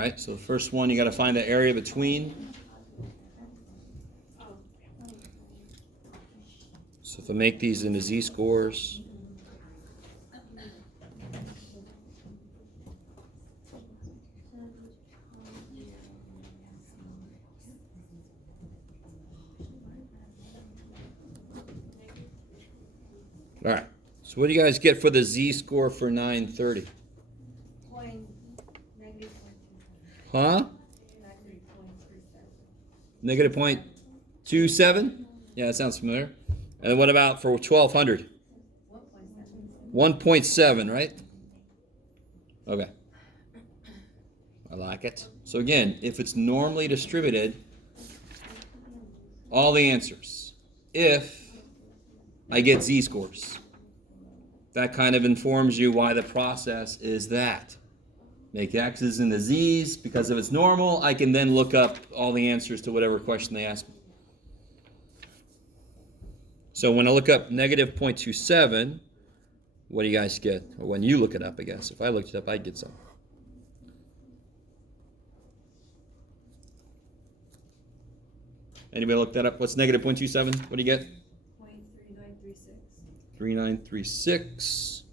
right, so the first one, you got to find the area between. So if I make these into z-scores, all right, so what do you guys get for the z-score for 930? Huh? Negative 0.27? Yeah, that sounds familiar. And what about for 1200? 1.7, right? Okay. I like it. So again, if it's normally distributed, all the answers. If I get z-scores, that kind of informs you why the process is that. Make x's into z's, because if it's normal, I can then look up all the answers to whatever question they ask me. So when I look up negative 0.27, what do you guys get? Or when you look it up, I guess. If I looked it up, I'd get some. Anybody look that up? What's negative 0.27? What do you get? 0.3936. 3936.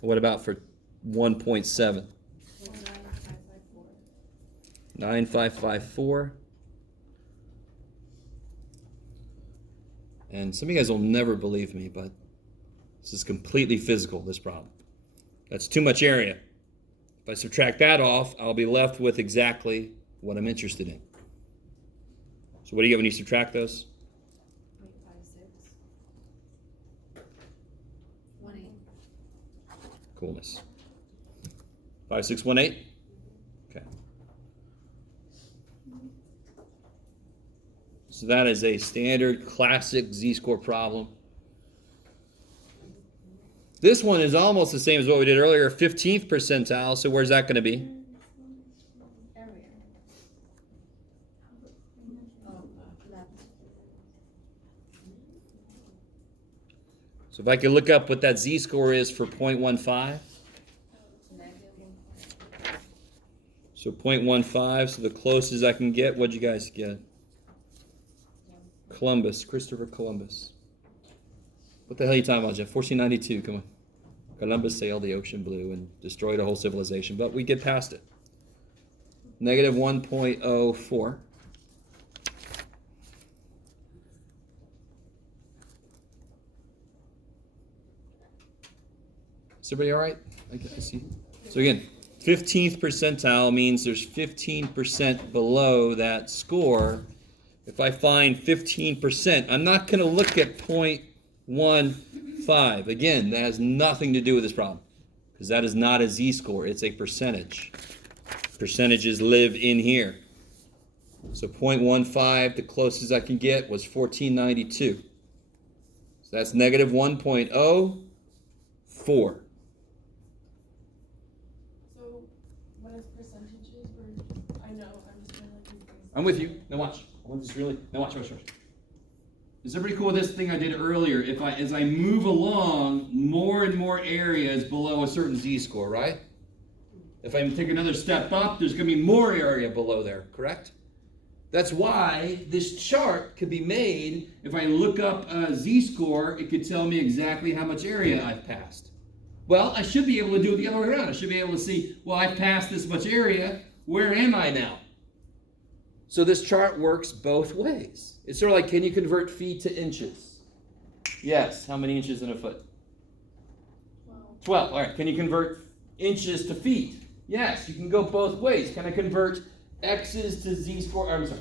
What about for 1.7? 9554. 9554. And some of you guys will never believe me, but this is completely physical, this problem. That's too much area. If I subtract that off, I'll be left with exactly what I'm interested in. So what do you get when you subtract those? 0.56. 18. Coolness. 5618? Okay. So that is a standard classic z-score problem. This one is almost the same as what we did earlier, 15th percentile. So where's that going to be? Area. Left. So if I can look up what that z-score is for 0.15. So 0.15, so the closest I can get, what'd you guys get? Columbus, Christopher Columbus. What the hell are you talking about, Jeff? 1492, come on. Columbus sailed the ocean blue and destroyed a whole civilization, but we get past it. Negative 1.04. Is everybody all right? I see. So again, 15th percentile means there's 15% below that score. If I find 15%, I'm not going to look at 0.15. Again, that has nothing to do with this problem because that is not a z-score. It's a percentage. Percentages live in here. So 0.15, the closest I can get was 1492. So that's negative 1.04. I'm with you. Now watch. I want this really. Now watch. Is everybody cool with this thing I did earlier? As I move along, more and more areas below a certain z-score, right? If I take another step up, there's going to be more area below there, correct? That's why this chart could be made. If I look up a z-score, it could tell me exactly how much area I've passed. Well, I should be able to do it the other way around. I should be able to see, well, I've passed this much area. Where am I now? So this chart works both ways. It's sort of like, can you convert feet to inches? Yes. How many inches in a foot? 12. All right. Can you convert inches to feet? Yes. You can go both ways. Can I convert x's to z-scores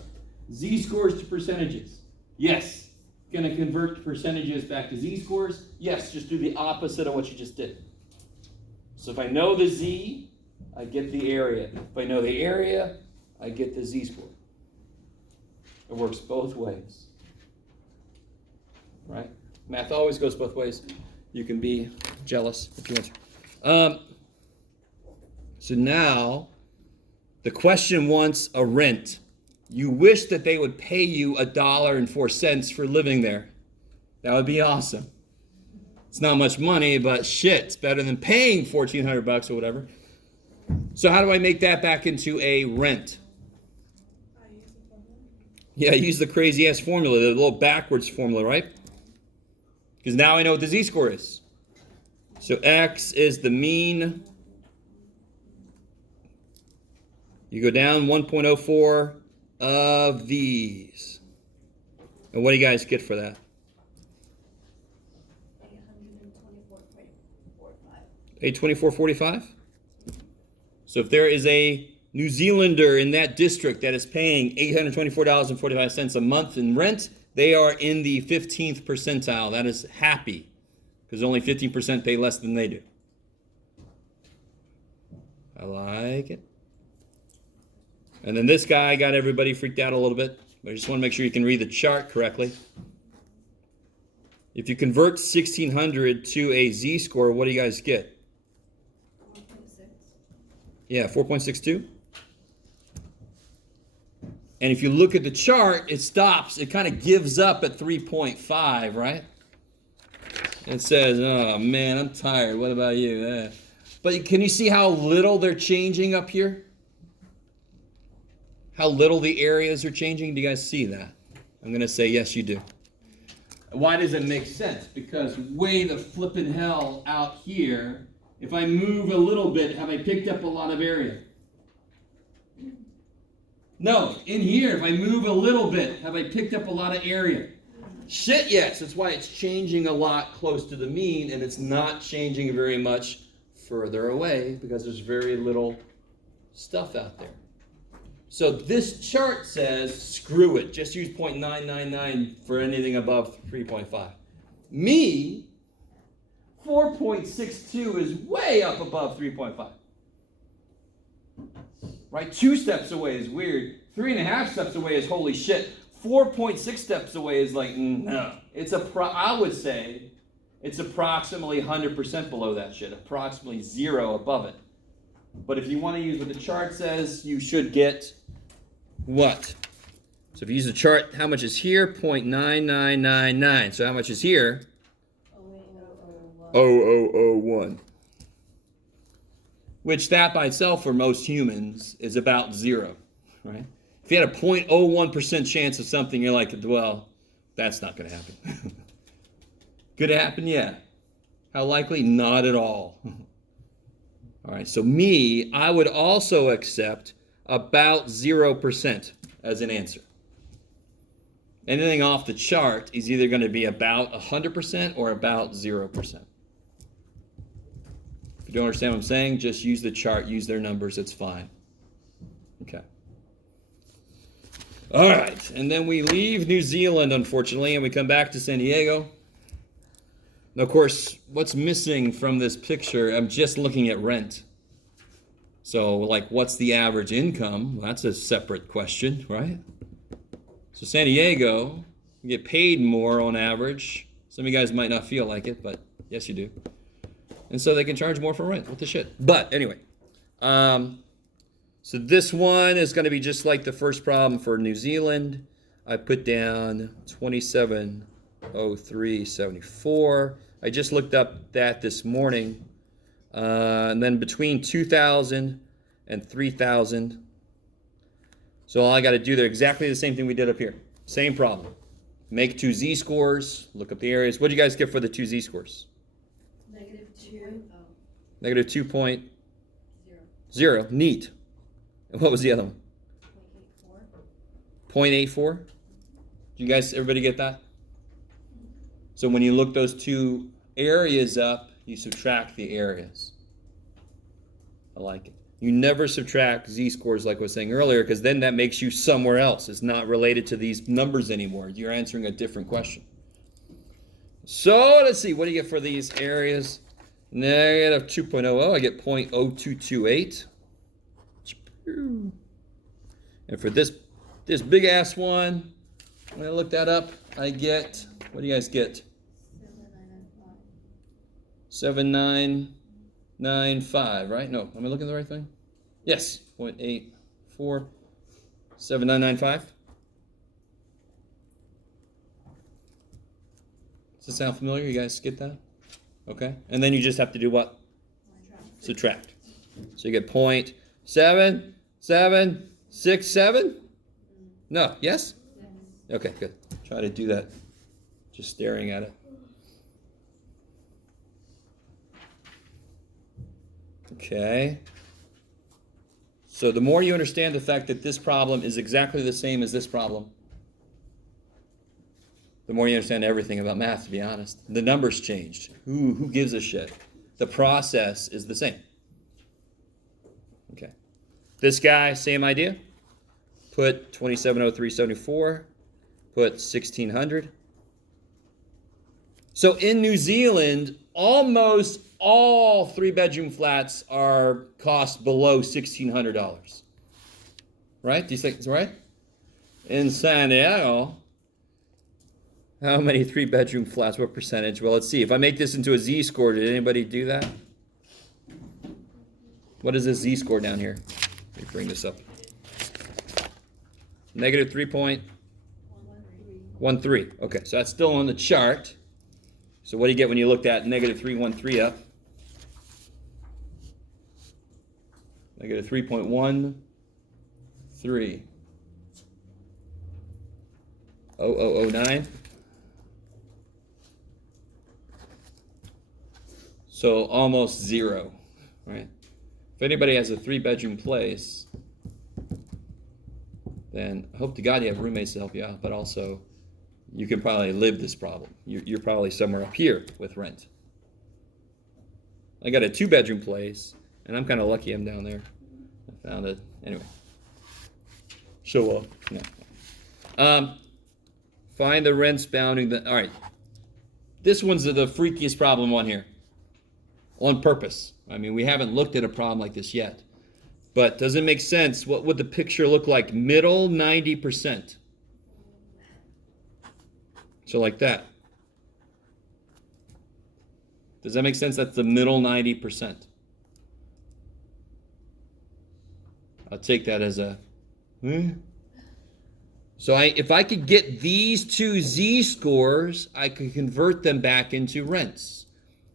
to percentages? Yes. Can I convert percentages back to z-scores? Yes. Just do the opposite of what you just did. So if I know the z, I get the area. If I know the area, I get the z-score. It works both ways. Right? Math always goes both ways. You can be jealous if you want to. So now, the question wants a rent. You wish that they would pay you $1.04 for living there. That would be awesome. It's not much money, but shit, it's better than paying $1,400 or whatever. So how do I make that back into a rent? Yeah, use the crazy ass formula, the little backwards formula, right? Because now I know what the z-score is. So x is the mean. You go down 1.04 of these. And what do you guys get for that? 824.45. So if there is a New Zealander in that district that is paying $824.45 a month in rent, they are in the 15th percentile. That is happy, because only 15% pay less than they do. I like it. And then this guy got everybody freaked out a little bit. But I just want to make sure you can read the chart correctly. If you convert 1600 to a z-score, what do you guys get? 1.6. Yeah, 4.62. And if you look at the chart, it stops. It kind of gives up at 3.5, right? It says, oh man, I'm tired. What about you? But can you see how little they're changing up here? How little the areas are changing? Do you guys see that? I'm going to say yes, you do. Why does it make sense? Because way the flippin' hell out here, if I move a little bit, have I picked up a lot of area? No, in here, if I move a little bit, have I picked up a lot of area? Shit, yes. That's why it's changing a lot close to the mean, and it's not changing very much further away because there's very little stuff out there. So this chart says, screw it. Just use 0.999 for anything above 3.5. Me, 4.62 is way up above 3.5. Right? 2 steps away is weird. 3.5 steps away is holy shit. 4.6 steps away is like, no. I would say it's approximately 100% below that shit. Approximately 0 above it. But if you want to use what the chart says, you should get what? So if you use the chart, how much is here? 0.9999. So how much is here? 0.0001. Which that by itself for most humans is about 0, right? If you had a 0.01% chance of something, you're like, well, that's not going to happen. Could it happen? Yeah. How likely? Not at all. All right, so me, I would also accept about 0% as an answer. Anything off the chart is either going to be about 100% or about 0%. If you don't understand what I'm saying, just use the chart, use their numbers, it's fine. Okay. All right, and then we leave New Zealand, unfortunately, and we come back to San Diego. Now, of course, what's missing from this picture, I'm just looking at rent. So, like, what's the average income? Well, that's a separate question, right? So San Diego, you get paid more on average. Some of you guys might not feel like it, but yes, you do. And so they can charge more for rent. What the shit? But anyway, so this one is going to be just like the first problem for New Zealand. I put down 2703.74. I just looked up that this morning. And then between 2,000 and 3,000. So all I got to do there, exactly the same thing we did up here. Same problem. Make 2 z-scores, look up the areas. What do you guys get for the 2 z-scores? -2. Negative 2.0. Neat. And what was the other one? 0.84. Did you guys, everybody get that? So when you look those 2 areas up, you subtract the areas. I like it. You never subtract z-scores like I was saying earlier, because then that makes you somewhere else. It's not related to these numbers anymore. You're answering a different question. So let's see. What do you get for these areas? Negative 2.00. I get 0.0228. And for this big ass one, when I look that up, I get, what do you guys get? 7995, right? No, am I looking at the right thing? Yes, 0.84, 7995. Does it sound familiar? You guys get that? Okay. And then you just have to do what? Subtract. So you get 0.7767? No, yes? Okay, good. Try to do that just staring at it. Okay. So the more you understand the fact that this problem is exactly the same as this problem, the more you understand everything about math, to be honest. The numbers changed. Who gives a shit? The process is the same. Okay. This guy, same idea. Put 270374. Put 1600. So in New Zealand, almost all 3-bedroom flats are cost below $1,600. Right? Do you think it's right? In San Diego, how many 3-bedroom flats? What percentage? Well, let's see. If I make this into a z-score, did anybody do that? What is this z-score down here? Let me bring this up. Negative 3.13. Okay, so that's still on the chart. So what do you get when you look at negative 313 up? Negative 3.13. 0009. So almost zero, right? If anybody has a 3-bedroom place, then I hope to God you have roommates to help you out, but also you can probably live this problem. You're probably somewhere up here with rent. I got a 2-bedroom place, and I'm kind of lucky I'm down there. I found it. Anyway. Show up. No. Find the rents bounding the... All right. This one's the freakiest problem on here. On purpose. I mean, we haven't looked at a problem like this yet. But does it make sense? What would the picture look like? Middle 90%. So like that. Does that make sense? That's the middle 90%. I'll take that as a... So if I could get these two z-scores, I could convert them back into rents.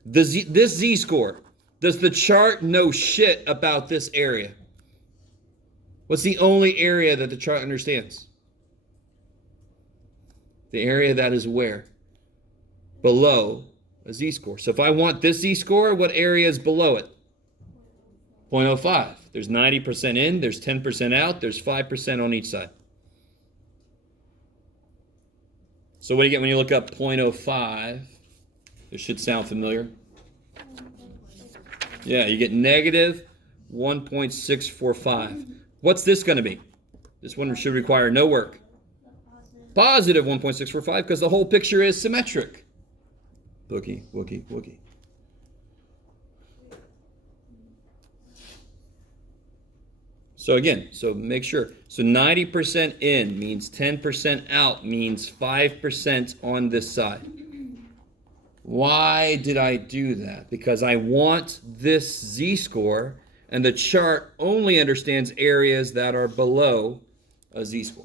This z-score, does the chart know shit about this area? What's the only area that the chart understands? The area that is where? Below a z-score. So if I want this z-score, what area is below it? 0.05. There's 90% in, there's 10% out, there's 5% on each side. So what do you get when you look up 0.05? This should sound familiar. Yeah, you get negative 1.645. What's this going to be? This one should require no work. Positive 1.645 because the whole picture is symmetric. Wookie, wookie, wookie. So again, so make sure. So 90% in means 10% out means 5% on this side. Why did I do that? Because I want this z-score, and the chart only understands areas that are below a z-score.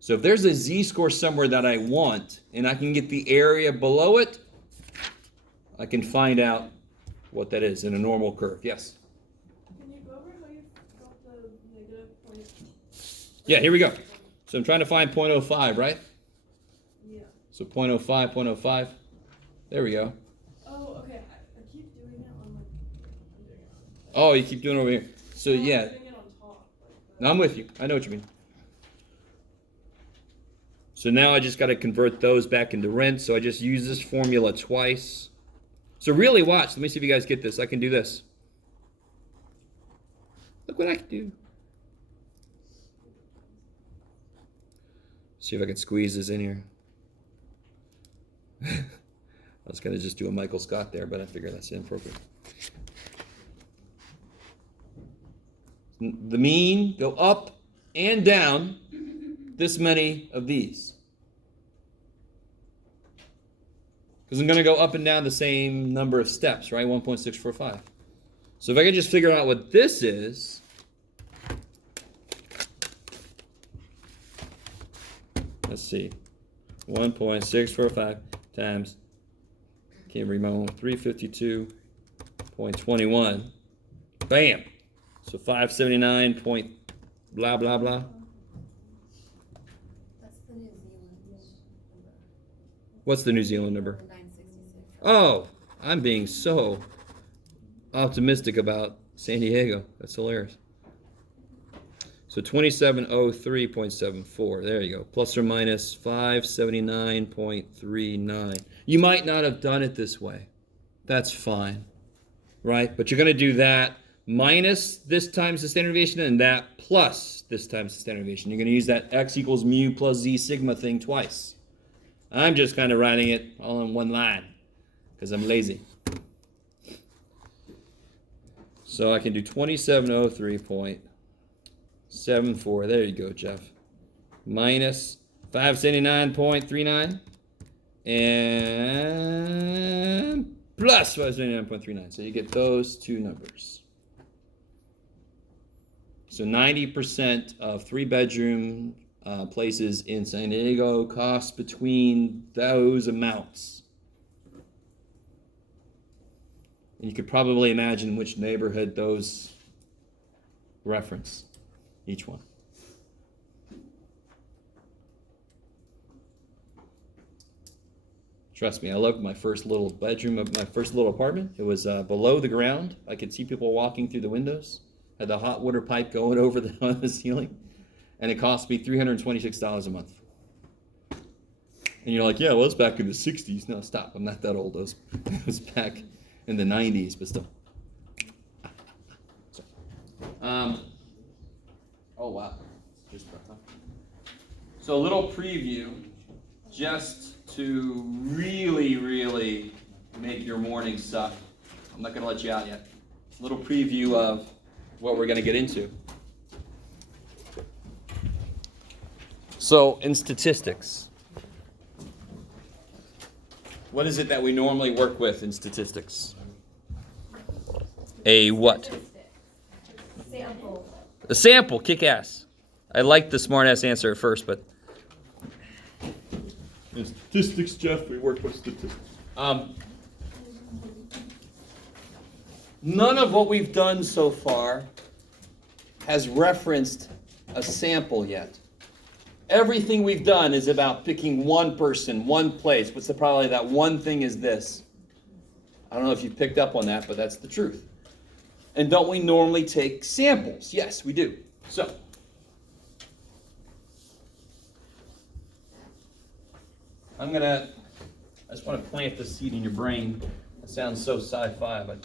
So if there's a z-score somewhere that I want, and I can get the area below it, I can find out what that is in a normal curve. Yes? Can you go over how you got the negative point? Yeah, here we go. So I'm trying to find 0.05, right? Yeah. So 0.05, 0.05. There we go. Oh, okay. I keep doing it on like. I'm doing it on. Oh, you keep doing it over here. So No, yeah. I'm doing it on top. Like No, I'm with you. I know what you mean. So now I just got to convert those back into rent. So I just use this formula twice. So really watch. Let me see if you guys get this. I can do this. Look what I can do. See if I can squeeze this in here. I was going to just do a Michael Scott there, but I figure that's inappropriate. The mean, go up and down this many of these. Because I'm going to go up and down the same number of steps, right? 1.645. So if I could just figure out what this is, let's see, 1.645 times, can't read my own, 352.5 0.21. Bam. So 579 point blah, blah, blah. That's the New Zealand number. What's the New Zealand number? 966. Oh, I'm being so optimistic about San Diego. That's hilarious. So 2703.74. There you go. Plus or minus 579.39. You might not have done it this way. That's fine. Right? But you're going to do that minus this times the standard deviation and that plus this times the standard deviation. You're going to use that x equals mu plus z sigma thing twice. I'm just kind of writing it all in one line because I'm lazy. So I can do 2703.74. There you go, Jeff. Minus 579.39 and plus 579.39. So you get those two numbers. So 90% of three-bedroom places in San Diego cost between those amounts. And you could probably imagine which neighborhood those reference, each one. Trust me, I loved my first little bedroom of my first little apartment. It was below the ground. I could see people walking through the windows. Had the hot water pipe going over on the ceiling. And it cost me $326 a month. And you're like, yeah, well, it's back in the 60s. No, stop. I'm not that old. It was back in the 90s, but still. Oh, wow. So a little preview just to really, really make your morning suck. I'm not going to let you out yet. A little preview of what we're going to get into. So in statistics, what is it that we normally work with in statistics? A what? Sample. A sample, kick ass. I liked the smart ass answer at first, but in statistics, Jeff, we work with statistics. None of what we've done so far has referenced a sample yet. Everything we've done is about picking one person, one place. What's the probability that one thing is this? I don't know if you've picked up on that, but that's the truth. And don't we normally take samples? Yes, we do. So, I just want to plant this seed in your brain. It sounds so sci-fi, but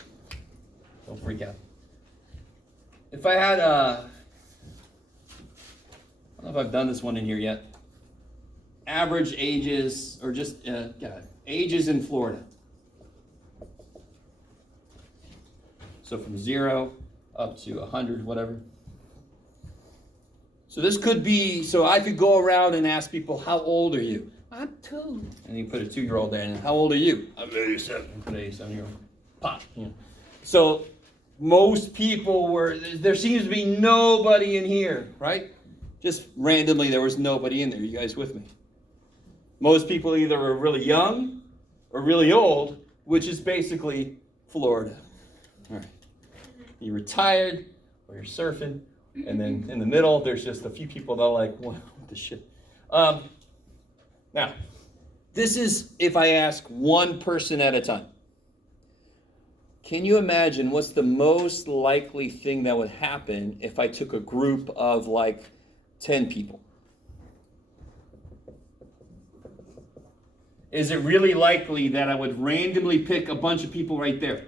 don't freak out. If I had I don't know if I've done this one in here yet. Average ages, or just ages in Florida. So from 0 up to 100, whatever. So this could be, so I could go around and ask people, how old are you? I'm 2. And you put a 2-year-old there, and how old are you? I'm 87. Put an 87-year-old. Pop. You know. So most people there seems to be nobody in here, right? Just randomly, there was nobody in there. You guys with me? Most people either are really young or really old, which is basically Florida. All right. You're retired or you're surfing, and then in the middle, there's just a few people that are like, what the shit? Now, this is if I ask one person at a time. Can you imagine what's the most likely thing that would happen if I took a group of like 10 people? Is it really likely that I would randomly pick a bunch of people right there?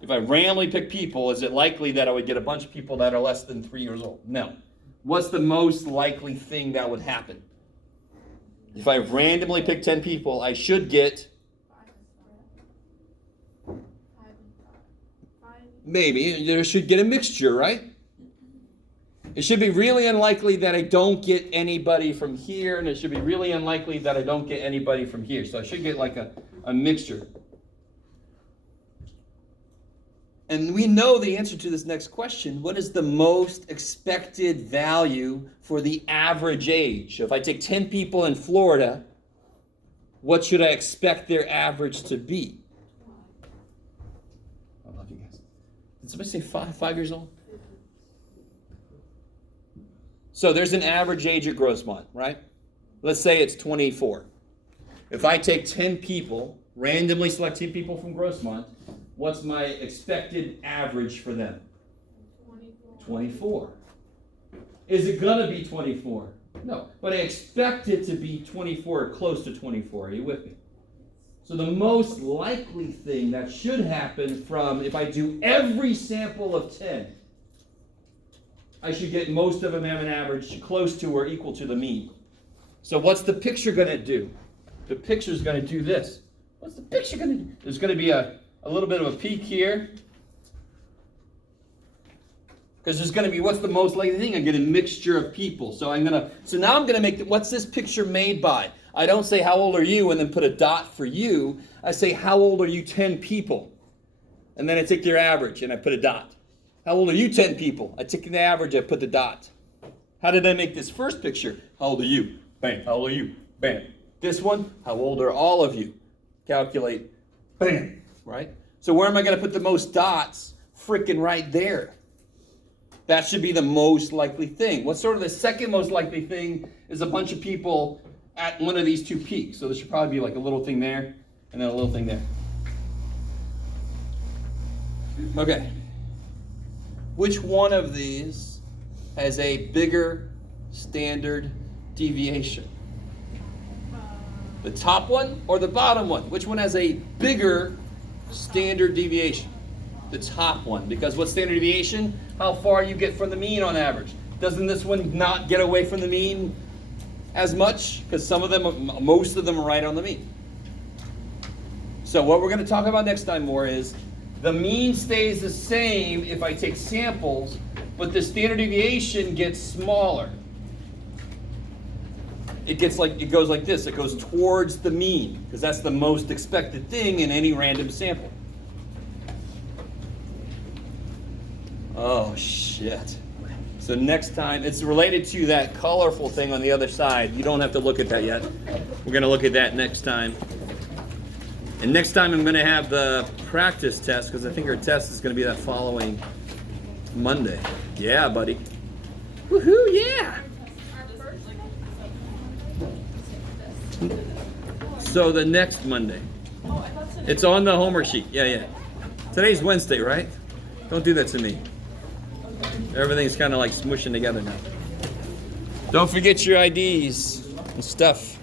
If I randomly pick people, is it likely that I would get a bunch of people that are less than 3 years old? No. What's the most likely thing that would happen? If I randomly pick 10 people, I should get maybe, there should get a mixture, right? It should be really unlikely that I don't get anybody from here, and it should be really unlikely that I don't get anybody from here. So I should get like a mixture. And we know the answer to this next question. What is the most expected value for the average age? So if I take 10 people in Florida, what should I expect their average to be? somebody say 5 years old? So there's an average age at Grossmont, right? Let's say it's 24. If I take 10 people, randomly select 10 people from Grossmont, what's my expected average for them? 24. Is it gonna be 24? No, but I expect it to be 24 or close to 24. Are you with me? So the most likely thing that should happen from, if I do every sample of 10, I should get most of them have an average close to or equal to the mean. So what's the picture gonna do? The picture's gonna do this. What's the picture gonna do? There's gonna be a little bit of a peak here. Because there's going to be, what's the most likely thing? I get a mixture of people. So now I'm going to make, what's this picture made by? I don't say how old are you and then put a dot for you. I say how old are you 10 people? And then I take their average and I put a dot. How old are you 10 people? I take the average, I put the dot. How did I make this first picture? How old are you? Bam. How old are you? Bam. This one, how old are all of you? Calculate. Bam. Right? So where am I going to put the most dots? Freaking right there. That should be the most likely thing. What's sort of the second most likely thing is a bunch of people at one of these two peaks. So there should probably be like a little thing there and then a little thing there. Okay. Which one of these has a bigger standard deviation? The top one or the bottom one? Which one has a bigger standard deviation? The top one. Because what's standard deviation? How far you get from the mean on average. Doesn't this one not get away from the mean as much? Because most of them are right on the mean. So what we're going to talk about next time more is the mean stays the same if I take samples, but the standard deviation gets smaller. It goes like this. It goes towards the mean because that's the most expected thing in any random sample. Oh, shit. So next time, it's related to that colorful thing on the other side. You don't have to look at that yet. We're going to look at that next time. And next time I'm going to have the practice test because I think our test is going to be that following Monday. Yeah, buddy. Woohoo, yeah. So the next Monday. It's on the homework sheet. Yeah. Today's Wednesday, right? Don't do that to me. Everything's kind of like smushing together now. Don't forget your IDs and stuff.